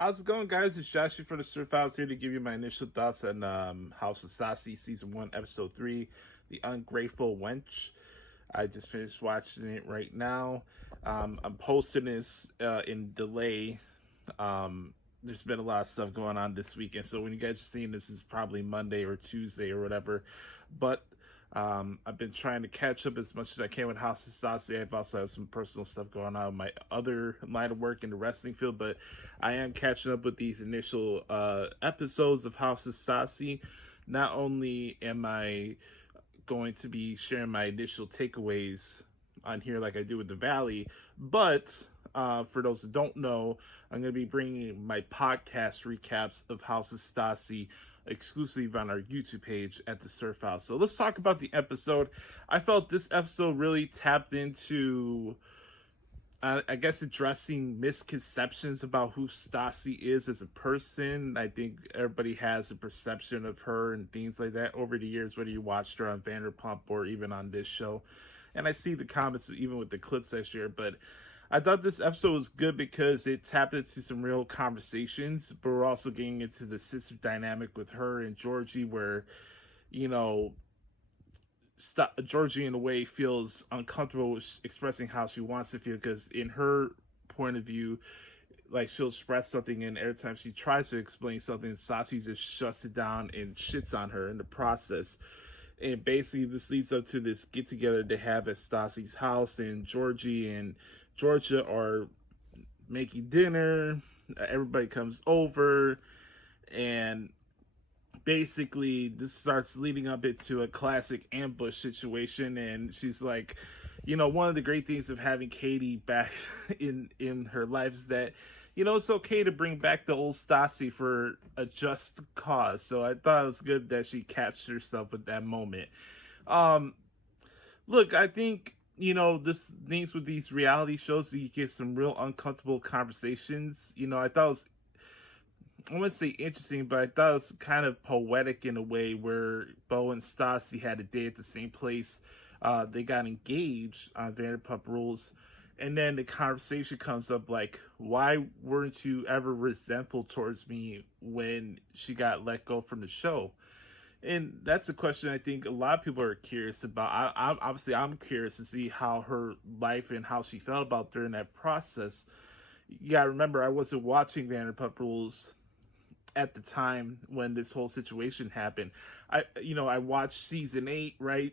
How's it going, guys? It's Joshie from the SUR Files here to give you my initial thoughts on House of Stassi Season 1, Episode 3, The Ungrateful Wench. I just finished watching it right now. I'm posting this in delay. There's been a lot of stuff going on this weekend, so when you guys are seeing this, it's probably Monday or Tuesday or whatever. But I've been trying to catch up as much as I can with House of Stassi. I've also had some personal stuff going on in my other line of work in the wrestling field, but I am catching up with these initial episodes of House of Stassi. Not only am I going to be sharing my initial takeaways on here like I do with the Valley, but for those who don't know, I'm going to be bringing my podcast recaps of House of Stassi exclusively on our YouTube page at the SUR Files. So let's talk about the episode. I felt this episode really tapped into, I guess, addressing misconceptions about who Stassi is as a person. I think everybody has a perception of her and things like that over the years, whether you watched her on Vanderpump or even on this show. And I see the comments even with the clips I share, but I thought this episode was good because it tapped into some real conversations, but we're also getting into the sister dynamic with her and Georgie, where, you know, Georgie in a way feels uncomfortable with expressing how she wants to feel because in her point of view, like she'll express something and every time she tries to explain something, Stassi just shuts it down and shits on her in the process. And basically this leads up to this get together they have at Stassi's house, and Georgie and Georgia are making dinner. Everybody comes over, and basically this starts leading up into a classic ambush situation. And she's like, one of the great things of having Katie back in her life is that it's okay to bring back the old Stassi for a just cause. So I thought it was good that she catched herself at that moment. Um, Look, I think this things with these reality shows that you get some real uncomfortable conversations. I thought it was, I wouldn't say interesting, but I thought it was kind of poetic in a way where Beau and Stassi had a day at the same place. They got engaged on Vanderpump Rules, and then the conversation comes up like, why weren't you ever resentful towards me when she got let go from the show? And that's a question I think a lot of people are curious about. Obviously I'm curious to see how her life and how she felt about during that process. You gotta remember, I wasn't watching Vanderpump Rules at the time when this whole situation happened. I watched season 8, right?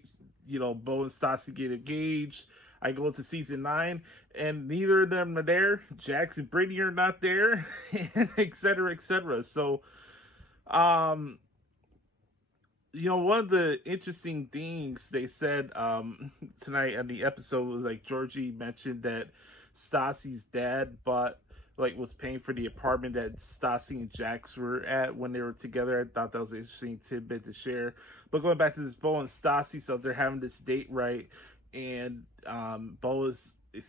Beau and Stassi get engaged. I go to season 9, and neither of them are there. Jax and Brittany are not there, and et cetera, et cetera. So, um, one of the interesting things they said tonight on the episode was like Georgie mentioned that Stassi's dad was paying for the apartment that Stassi and Jax were at when they were together. I thought that was an interesting tidbit to share. But going back to this Beau and Stassi stuff, they're having this date, right? And Beau is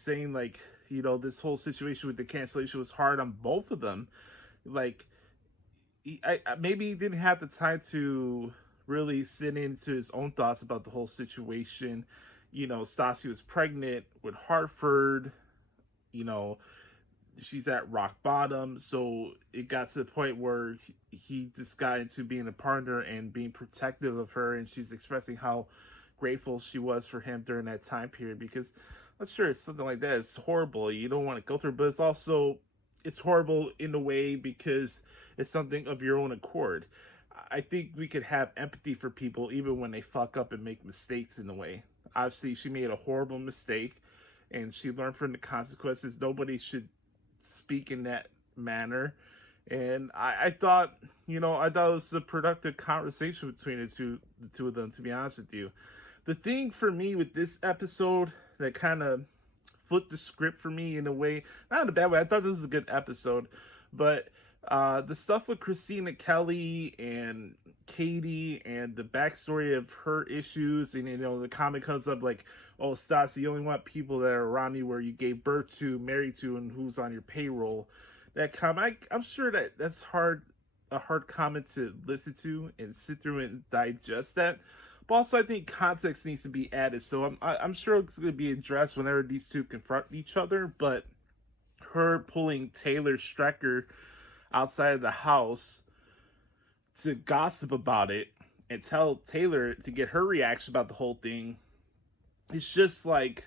saying like, this whole situation with the cancellation was hard on both of them. Like, maybe he didn't have the time to really sit into his own thoughts about the whole situation. Stassi was pregnant with Hartford. You know, she's at rock bottom. So it got to the point where he just got into being a partner and being protective of her. And she's expressing how grateful she was for him during that time period, because I'm sure it's something like that. It's horrible. You don't want to go through, but it's horrible in a way because it's something of your own accord. I think we could have empathy for people even when they fuck up and make mistakes in a way. Obviously, she made a horrible mistake and she learned from the consequences. Nobody should speak in that manner. And I thought, I thought it was a productive conversation between the two of them, to be honest with you. The thing for me with this episode that kind of flipped the script for me in a way, not in a bad way, I thought this was a good episode, but the stuff with Christina Kelly and Katie and the backstory of her issues, and the comment comes up like, oh, Stassi, you only want people that are around you where you gave birth to, married to, and who's on your payroll. That comment, I'm sure that's a hard comment to listen to and sit through and digest that. But also, I think context needs to be added. So I'm sure it's going to be addressed whenever these two confront each other. But her pulling Taylor Strecker outside of the house to gossip about it and tell Taylor to get her reaction about the whole thing. It's just like,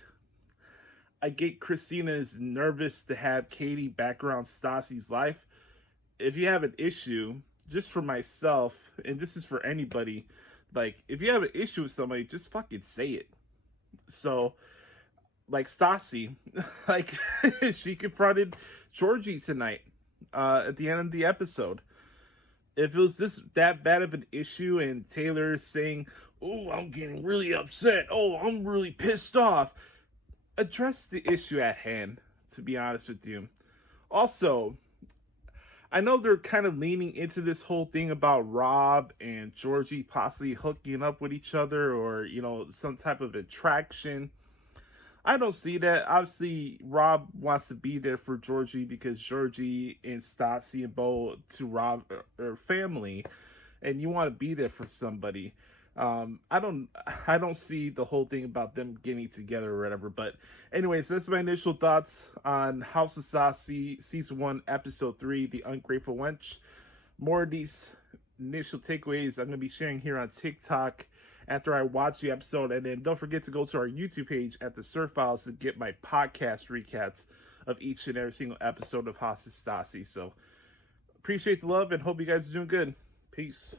I get Christina is nervous to have Katie back around Stassi's life. If you have an issue, just for myself, and this is for anybody, like, if you have an issue with somebody, just fucking say it. So, like Stassi, like, she confronted Georgie tonight at the end of the episode. If it was this that bad of an issue and Taylor's saying, "Oh, I'm getting really upset. Oh, I'm really pissed off," address the issue at hand, to be honest with you. Also, I know they're kind of leaning into this whole thing about Rob and Georgie possibly hooking up with each other, or, some type of attraction. I don't see that. Obviously, Rob wants to be there for Georgie because Georgie and Stassi and Beau to Rob are family, and you want to be there for somebody. I don't see the whole thing about them getting together or whatever. But anyways, that's my initial thoughts on House of Stassi season 1 episode 3, The Ungrateful Wench. More of these initial takeaways I'm gonna be sharing here on TikTok after I watch the episode, and then don't forget to go to our YouTube page at the SUR Files to get my podcast recaps of each and every single episode of House of Stassi. So appreciate the love and hope you guys are doing good. Peace.